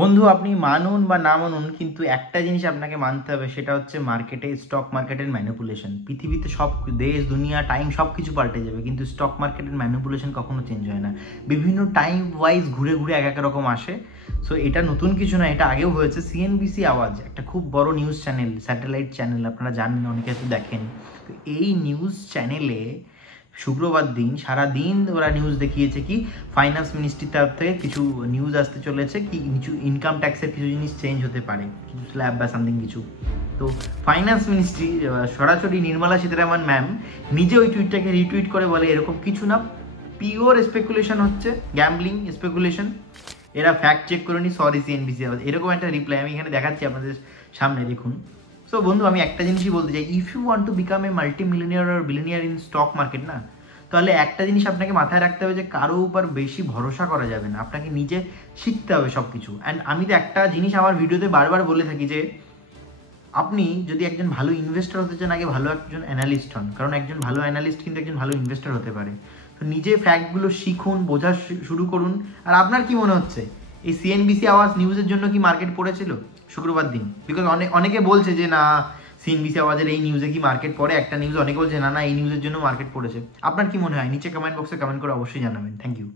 বন্ধু, আপনি মানুন বা না মানুন, কিন্তু একটা জিনিস আপনাকে মানতে হবে, সেটা হচ্ছে মার্কেটে, স্টক মার্কেটের ম্যানিপুলেশন। পৃথিবীতে সব দেশ, দুনিয়া, টাইম সব কিছু পাল্টে যাবে, কিন্তু স্টক মার্কেটের ম্যানিপুলেশন কখনো চেঞ্জ হয় না। বিভিন্ন টাইম ওয়াইজ ঘুরে ঘুরে এক এক রকম আসে। সো এটা নতুন কিছু না, এটা আগেও হয়েছে। সিএনবিসি আওয়াজ একটা খুব বড় নিউজ চ্যানেল, স্যাটেলাইট চ্যানেল, আপনারা জানেন, অনেকে হয়তো দেখেন। তো এই নিউজ চ্যানেলে শুক্রবার দিন সারা দিন ওরা নিউজ দেখিয়েছে কি ফাইন্যান্স মিনিস্ট্রির তরফ থেকে কিছু নিউজ আসতে চলেছে, কি কিছু ইনকাম ট্যাক্সের কিছু জিনিস চেঞ্জ হতে পারে, কিছু স্ল্যাব বা সামথিং কিছু। তো ফাইন্যান্স মিনিস্ট্রি সরাসরি নির্মলা সীতারামন ম্যাম নিজে ওই টুইটটাকে রিটুইট করে বলে এরকম কিছু না, পিওর স্পেকুলেশন হচ্ছে, গ্যাম্বলিং স্পেকুলেশন, এরা ফ্যাক্ট চেক করে নি, সরি সিএনবিসি। এরকম একটা রিপ্লাই আমি এখানে দেখাচ্ছি আপনাদের সামনে, দেখুন। সো বন্ধু, আমি একটা জিনিসই বলতে চাই, if you want to become a multi millionaire আর বিলিয়নিয়ার ইন স্টক মার্কেট না, তাহলে একটা জিনিস আপনাকে মাথায় রাখতে হবে যে কারো উপর বেশি ভরসা করা যাবে না, আপনাকে নিজে শিখতে হবে সব কিছু। অ্যান্ড আমি তো একটা জিনিস আমার ভিডিওতে বারবার বলে থাকি যে আপনি যদি একজন ভালো ইনভেস্টর হতে চান, আগে ভালো একজন অ্যানালিস্ট হন, কারণ একজন ভালো অ্যানালিস্ট কিন্তু একজন ভালো ইনভেস্টর হতে পারে। তো নিজে ফ্যাক্টগুলো শিখুন, বোঝা শুরু করুন। আর আপনার কি মনে হচ্ছে, এই সিএনবিসি আওয়াজ নিউজের জন্য কি মার্কেট পড়েছিল শুক্রবার দিন? বিকজ অনেকে বলছে যে না, সিএনবিসি আওয়াজের এই নিউজে কি মার্কেট পড়ে, একটা নিউজ অনেকে বলছে না না এই নিউজের জন্য মার্কেট পড়েছে। আপনার কি মনে হয়? নিচে কমেন্ট বক্সে কমেন্ট করে অবশ্যই জানাবেন। Thank you.